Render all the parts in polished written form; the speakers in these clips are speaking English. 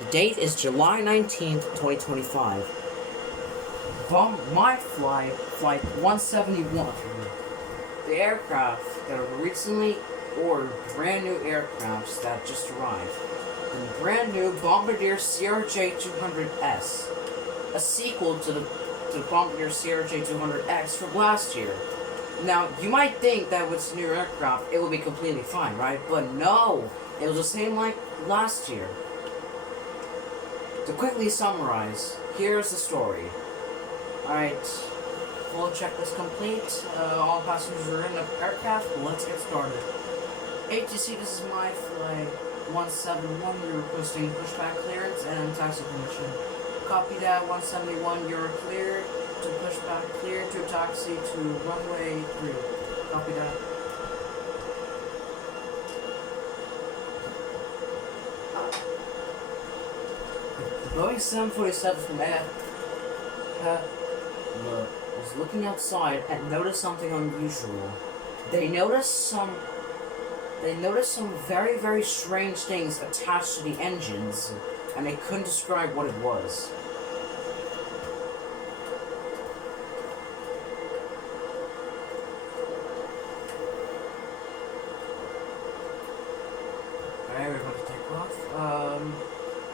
The date is July 19th, 2025. My flight 171. The aircraft that are recently ordered, brand new aircrafts that just arrived. The brand new Bombardier CRJ-200S, a sequel to the Bombardier CRJ-200X from last year. Now, you might think that with this new aircraft, it will be completely fine, right? But no! It was the same like last year. To quickly summarize, here's the story. Alright, full checklist complete. All passengers are in the aircraft. Let's get started. ATC, this is my flight 171. You're requesting pushback clearance and taxi permission. Copy that. 171. You're cleared to pushback, cleared to taxi to runway 3. Copy that. The Boeing 747 from was looking outside and noticed something unusual. They noticed some very, very strange things attached to the engines, and they couldn't describe what it was. Okay, we're about to take off.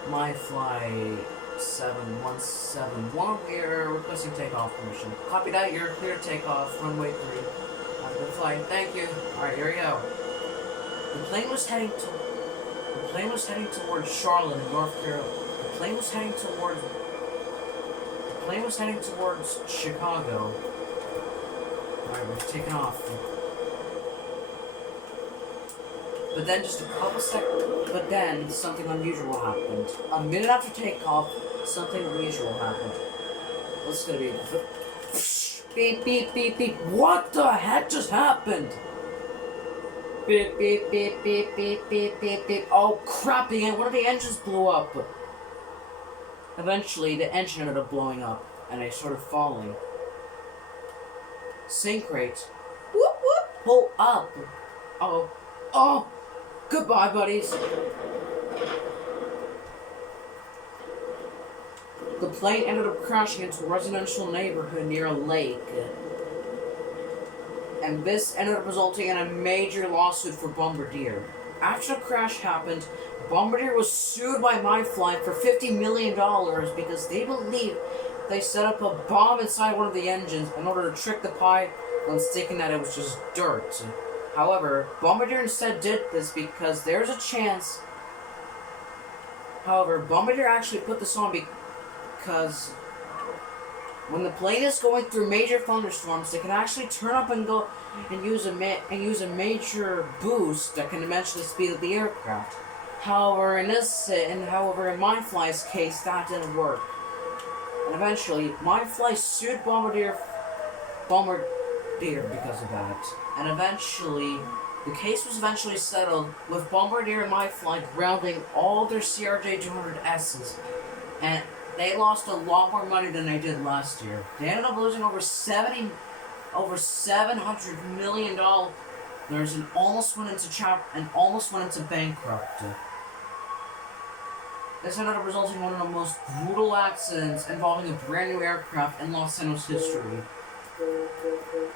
My flight 7171, we're requesting takeoff permission. Copy that, you're clear to take off, runway 3. Have a good flight, thank you. Alright, here we go. The plane was heading towards Charlotte in North Carolina. The plane was heading towards Chicago. Alright, we've taken off. But then something unusual happened. A minute after takeoff, something unusual happened. What's gonna be? Beep, beep, beep, beep. What the heck just happened? Beep, beep, beep, beep, beep, beep, beep, beep. Oh crap, one of the engines blew up. Eventually, the engine ended up blowing up, and I started falling. Sink rate. Whoop, whoop. Pull up. Oh. Oh! Goodbye, buddies. The plane ended up crashing into a residential neighborhood near a lake. And this ended up resulting in a major lawsuit for Bombardier. After the crash happened, Bombardier was sued by my flight for $50 million because they believe they set up a bomb inside one of the engines in order to trick the pilot when thinking that it was just dirt. However, Bombardier instead did this because there's a chance. However, Bombardier actually put this on because when the plane is going through major thunderstorms, they can actually turn up and go and use a major boost that can eventually speed up the aircraft. However, in my flight's case, that didn't work. And eventually, my flight sued Bombardier because of that. And eventually, the case was eventually settled with Bombardier and my flight grounding all their CRJ-200Ss. And they lost a lot more money than they did last year. They ended up losing over $700 million, and almost went into bankrupt. This ended up resulting in one of the most brutal accidents involving a brand new aircraft in Los Santos history,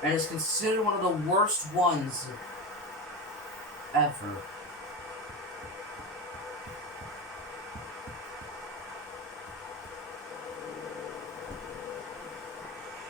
and is considered one of the worst ones ever.